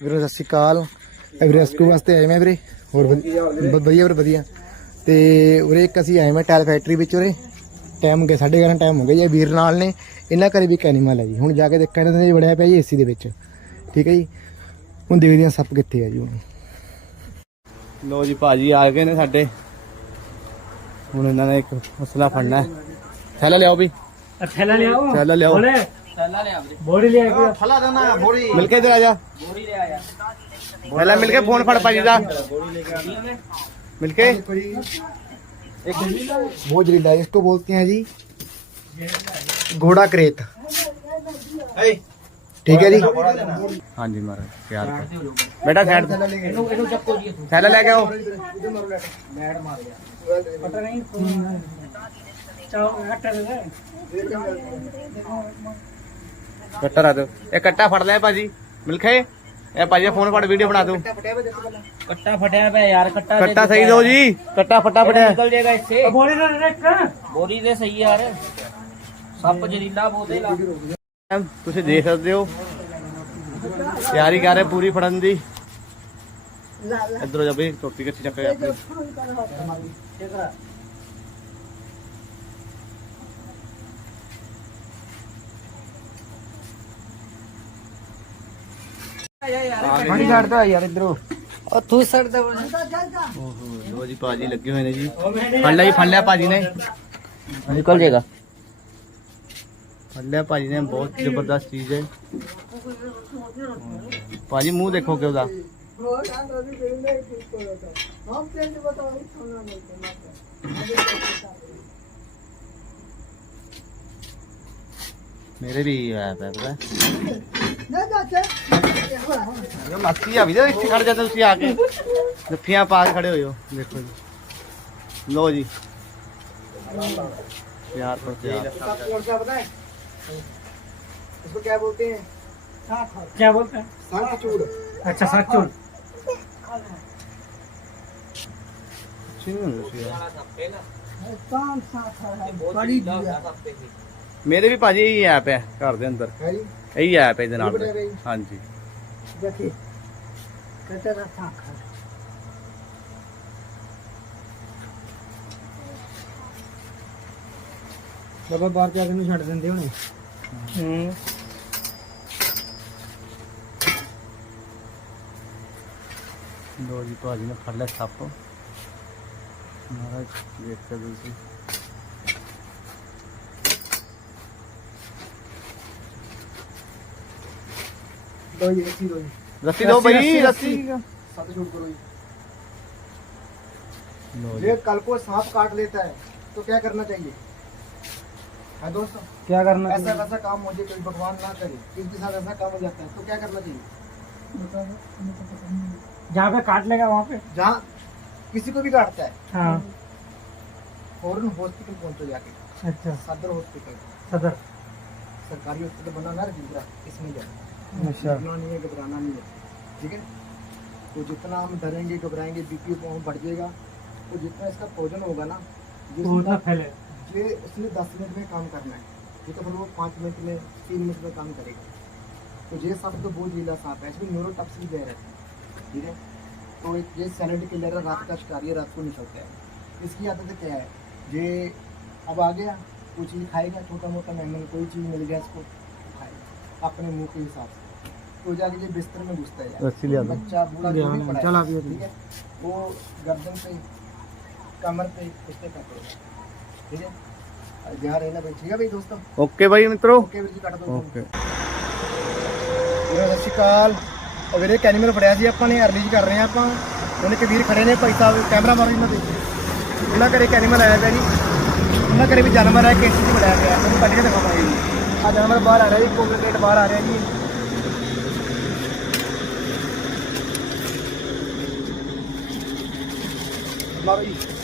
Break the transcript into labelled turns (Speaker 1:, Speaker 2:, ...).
Speaker 1: ਵੀਰੇ ਸਤਿ ਸ਼੍ਰੀ ਅਕਾਲ। ਵੀਰੇ ਵਾਸਤੇ ਆਏ ਮੈਂ ਵੀਰੇ। ਹੋਰ ਵਧੀਆ ਵੀਰੇ ਵਧੀਆ। ਤੇ ਉਰੇ ਇੱਕ ਅਸੀਂ ਆਏ ਮੈਂ ਟਾਇਲ ਫੈਕਟਰੀ ਵਿੱਚ ਉਰੇ। ਟਾਈਮ ਹੋ ਗਿਆ 11:30 ਟਾਈਮ ਹੋ ਗਿਆ ਜੀ ਵੀਰ ਨਾਲ ਨੇ। ਇਹਨਾਂ ਘਰੇ ਵੀ ਇੱਕ ਐਨੀਮਲ ਹੈ ਜੀ। ਹੁਣ ਜਾ ਕੇ ਦੇਖਾਂ ਇਹਨਾਂ ਦੇ ਵੜਿਆ ਪਿਆ ਜੀ ਏਸੀ ਦੇ ਵਿੱਚ। ਠੀਕ ਹੈ ਜੀ? ਹੁਣ ਦੇਖਦੇ ਹਾਂ ਸੱਪ ਕਿੱਥੇ ਹੈ ਜੀ ਹੁਣ।
Speaker 2: ਲੋ ਜੀ ਭਾਜੀ ਆ ਗਏ ਨੇ ਸਾਡੇ। ਹੁਣ ਇਹਨਾਂ ਨੇ ਇੱਕ ਮਸਲਾ ਫੜਨਾ ਹੈ। ਥੈਲਾ ਲਿਆਓ ਵੀ।
Speaker 3: ਥੈਲਾ ਲਿਆਓ।
Speaker 2: ਥੈਲਾ ਲਿਆਓ। बोरी ले आया मिलके मिलके फ़ोन फड़ पाजी दा मिलके
Speaker 1: एक बोझरी इसको बोलते हैं जी घोड़ा करेत ठीक है जी
Speaker 3: हाँ
Speaker 2: जी महाराज प्यार बेटा
Speaker 3: सैड सैला लेके आओ नहीं
Speaker 2: ਕੱਟਾ ਰਾ ਦਿਓ। ਇਹ ਕੱਟਾ ਫੜ ਲਿਆ ਭਾਜੀ। ਮਿਲ ਕੇ ਇਹ ਭਾਜੀ ਫੋਨ ਫੜ ਵੀਡੀਓ ਬਣਾ ਦਿਓ।
Speaker 4: ਕੱਟਾ ਫਟਿਆ ਪਿਆ ਯਾਰ ਕੱਟਾ
Speaker 2: ਕੱਟਾ ਸਹੀ ਦਿਓ ਜੀ। ਕੱਟਾ ਫੱਟਾ ਫੜਿਆ
Speaker 4: ਨਿਕਲ ਜਾਏਗਾ ਇੱਥੇ।
Speaker 3: ਬੋੜੀ ਦਾ ਦੇਖ
Speaker 4: ਬੋਰੀ ਦੇ ਸਹੀ ਯਾਰ। ਸੱਪ ਜ਼ਰੀਲਾ ਬੋਲੇਗਾ
Speaker 2: ਤੁਸੀਂ ਦੇਖ ਸਕਦੇ ਹੋ। ਤਿਆਰੀ ਕਰ ਰਹੇ ਪੂਰੀ ਫੜਨ ਦੀ। ਇਧਰੋਂ ਜਾ ਬਈ ਟੋਟੀ ਕਿੱਥੇ ਚੱਕ ਗਿਆ
Speaker 1: ਪਾਣੀ ਛੱਡ ਤਾ ਯਾਰ ਇਧਰੋਂ।
Speaker 4: ਉਹ ਤੂੰ ਛੱਡ ਦੇ
Speaker 2: ਲੋ ਜੀ ਭਾਜੀ ਲੱਗੇ ਹੋਏ ਨੇ ਜੀ। ਫੜ ਲਿਆ ਜੀ ਫੜ ਲਿਆ ਭਾਜੀ ਨੇ।
Speaker 4: ਨਿਕਲ ਜਾਏਗਾ
Speaker 2: ਫੜ ਲਿਆ ਭਾਜੀ ਨੇ ਬਹੁਤ ਜ਼ਬਰਦਸਤ ਚੀਜ਼ ਹੈ। ਭਾਜੀ ਮੂੰਹ ਦੇਖੋ ਕਿ ਉਹਦਾ ਮੇਰੇ ਵੀ ਆਇਆ ਪਿਆ ਪਤਾ। ਇਹ ਮੱਛੀ ਆ ਵੀ ਤੇ ਇੱਥੇ ਖੜ ਜਾਂਦੇ ਤੁਸੀਂ ਆ ਕੇ ਜੱਫੀਆਂ ਪਾ ਕੇ ਖੜੇ ਹੋਏ ਹੋ ਦੇਖੋ ਜੀ ਲੋ ਜੀ ਪਿਆਰ ਪਰ ਪਿਆਰ
Speaker 1: कौन सा पता है इसको क्या बोलते हैं
Speaker 3: क्या बोलते हैं
Speaker 1: सारा चूड़
Speaker 3: अच्छा सचुल
Speaker 2: ਅੱਛੀ ਨਹੀਂ ਹੁੰਦੀ ਸੀ ਯਾਰ।
Speaker 1: बड़ी दिया
Speaker 2: ਮੇਰੇ ਵੀ ਭਾਜੀ ਇਹੀ ਐਪ ਇਹਦੇ ਨਾਲ। ਹਾਂਜੀ।
Speaker 1: ਦੇਖੀ। ਕਟਾ ਦਾ ਥਾਂ ਬਾਬਾ ਬਾਹਰ ਜਾ ਕੇ ਨੂੰ ਛੱਡ ਦਿੰਦੇ ਹੋਣੇ।
Speaker 3: ਹੂੰ।
Speaker 2: ਲੋ ਜੀ ਭਾਜੀ ਨੇ ਫੜ ਲਿਆ ਸੱਪ। ਮਹਾਰਾਜ ਵੇਖ ਕੇ ਤੁਸੀਂ। रस्सी दो भाई रस्सी
Speaker 1: साथ शूट करो ये। कल को सांप काट लेता है तो क्या करना चाहिए? हाँ दोस्तों
Speaker 3: क्या करना
Speaker 1: ऐसा वैसा काम मुझे कोई भगवान ना करे किसके साथ ऐसा काम हो जाता है तो क्या करना चाहिए?
Speaker 3: जहाँ पे काट लेगा वहाँ पे?
Speaker 1: जहाँ किसी को भी काटता है।
Speaker 3: हाँ।
Speaker 1: हॉस्पिटल पहुंचो जाके।
Speaker 3: अच्छा।
Speaker 1: सदर हॉस्पिटल।
Speaker 3: सदर।
Speaker 1: सरकारी हॉस्पिटल बना ना इसमें जाए
Speaker 3: अच्छा।
Speaker 1: नहीं है घबराना नहीं है। ठीक है? तो जितना हम डरेंगे घबराएँगे बीपी बढ़ जाएगा तो जितना इसका पोजन होगा ना
Speaker 3: वो उतना फैले।
Speaker 1: ये उसने दस मिनट में काम करना है। ये तो फिर वो पाँच मिनट में तीन मिनट में काम करेगा। तो ये सांप तो बहुत ढीला सांप है। इसमें न्यूरोटॉक्स भी जहर है। ठीक है? तो एक ये सैलेंट किलर है रात का शिकारी है रात को निकलता है। इसकी आदत क्या है? ये अब आ गया कोई चीज़ खाएगा छोटा मोटा मेहमान कोई चीज़ मिल गया इसको। अपने मुंह के हिसाब से तो जाके ये बिस्तर में घुसता है
Speaker 2: रस्सी लिया दो।
Speaker 1: बच्चा बूढ़ा जो भी पड़ा है,
Speaker 3: चला भी
Speaker 1: ठीक है वो गर्दन पे कमर पे कुत्ते का ठीक है और ध्यान रहना भाई ठीक है भाई दोस्तों
Speaker 2: ਓਕੇ ਬਾਈ ਮਿੱਤਰੋ
Speaker 1: ਓਕੇ ਵੀਰ ਜੀ ਕੱਟ ਦੋ
Speaker 2: ਓਕੇ
Speaker 1: ਵੀਰੇ ਸਤਿ ਸ਼੍ਰੀ ਅਕਾਲ ਉਹ ਵੀਰੇ ਇੱਕ ਐਨੀਮਲ ਫੜਿਆ ਸੀ ਆਪਾਂ ਨੇ ਰਿਲੀਜ਼ ਕਰ ਰਹੇ ਆ ਆਪਾਂ ਹੁਣ ਇੱਕ ਵੀਰ ਖੜੇ ਨੇ ਭਾਈ ਸਾਹਿਬ ਕੈਮਰਾ ਮਾਰੋ ਇਹਨਾਂ ਦੇ ਉਹਨਾਂ ਘਰੇ ਇੱਕ ਐਨੀਮਲ ਆਇਆ ਪਿਆ ਜੀ ਉਹਨਾਂ ਘਰੇ ਵੀ ਜਾਨਵਰ ਹੈ ਕੇਸੀ ਚ ਫੜਿਆ ਪਿਆ ਉਹਨੂੰ ਕੱਢ ਕੇ ਦਿਖਾਵਾਂਗੇ ਜੀ ਆ ਜਾਨਵਰ ਬਾਹਰ ਆ ਰਿਹਾ ਜੀ ਕੋਬਲੇਟ ਬਾਹਰ ਆ ਰਿਹਾ ਜੀ। ਮਾਰੋ ਜੀ।